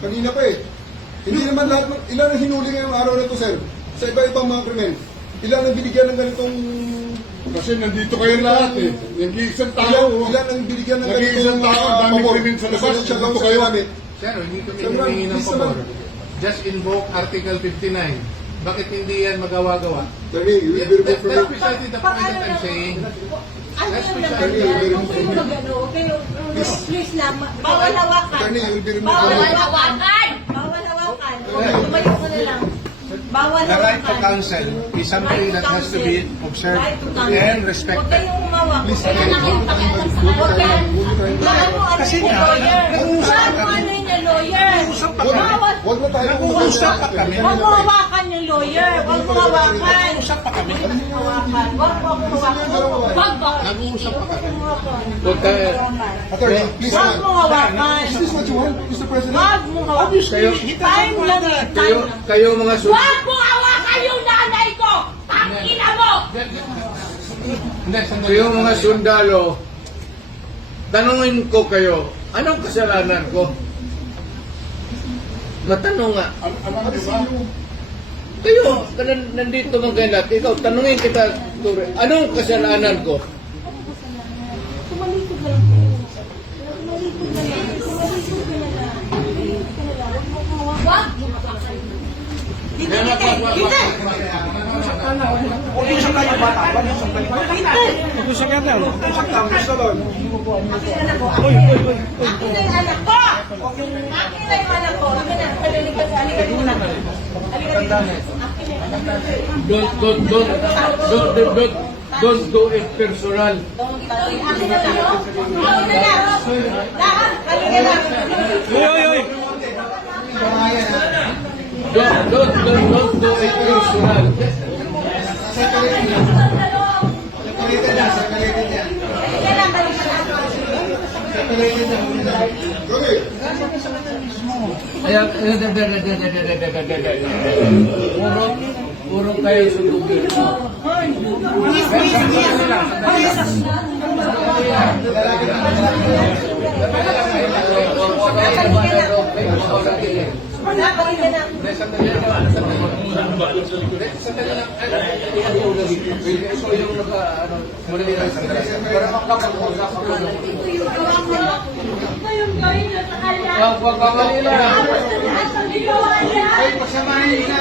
Kanina pa eh. Hindi naman lahat, ilan ang hinuli ngayong araw na ito, sir? Sa iba-ibang mga krimen. Ilan ang binigyan ng ganitong... Kasi nandito kayo lahat eh. Nag-iisang tao. Ilan ang binigyan ng Nag-iisang tao, dami krimen sa labas. Nandito kayo. Sir, hindi kami humingi ng pabor. Just invoke Article 59. Bakit hindi yan magawa-gawa? Attorney, you will be That's removed from precisely the point that I'm saying. Ano yung naman yan? Huwag kayong magano. Please lang. Bawal hawakan. Attorney, you will be removed Bawal from hawakan. Bawal hawakan. Tumayo ko na lang. Bawal The right to hawakan. counsel is something that has to be observed and Huwag respected. kayong umawak. Huwag kayong nakipakialam sa kanya. Huwag kayong... Kasi nga, lawyer. Ano yung lawyer? Bawal. Huwag na tayo Nag-uusap pa kami. Huwag mo hawakan yung lawyer. Huwag mo hawakan. Nag-uusap pa kami. Hawakan. Huwag mo hawakan. Huwag mo. Nag-uusap pa kami. Attorney, please. Huwag mo hawakan. Is this what you want, Mr. President? Huwag mo hawakan. Time lang eh. Time. Kayo mga Huwag mo hawakan yung nanay ko! Tangina mo! Kayo mga sundalo, tanungin ko kayo, anong kasalanan ko? Matanong nga. Kayo, nandito mga kayo lahat. Ikaw, tanungin kita, Tore, anong kasalanan ko? Tumalikod na lang. Tumalikod na lang. Tumalikod ka na lang. Tumalikod ka na lang. Huwag mo hawakan. Huwag mo hawakan. Hindi! Mag-uusap tayo bata. Mag-uusap tayo bata. Mag-uusap yan daw. Mag-uusap tayo. Gusto doon. Akin na po. Akin na yung anak ko! Akin na yung anak ko. Akin na. Halika muna. Halika dito. Akin na yung anak ko. Don't do it personal. Akin na lang. Akin na lang. Lahat. Halika na. Don't do it personal. Kaya, puro kayo sundugin.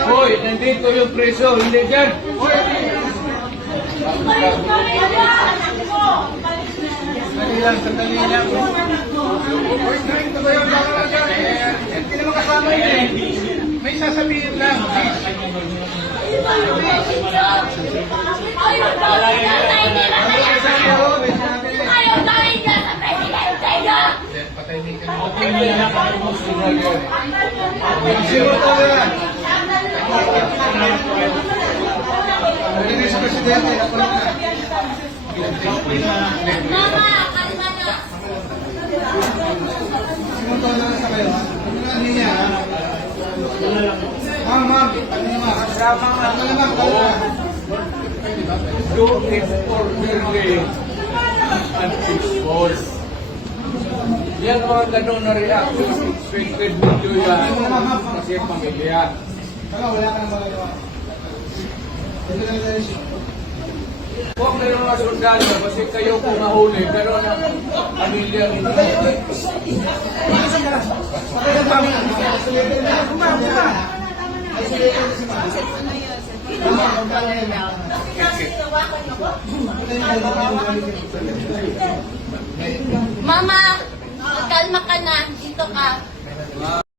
Hoy, nandito yung preso, hindi dyan. Sandali lang. Hindi naman kasama yun eh. May sasabihin lang. Sa presidente, Mama, kalma na. sinuto na sa kayo. Ano niya, ha? Ma'am. Ano naman? Ano naman? Do it orderly and peaceful. Yan mga ganun na reaction, expected video yan kasi pamilya. Wala ka nang magagawa. Ito lang tayo siya. Huwag na yung mga sundalo kasi kayo kung mahuli, pero na pamilya ninyo. Mama, kalma ka na. Dito ka.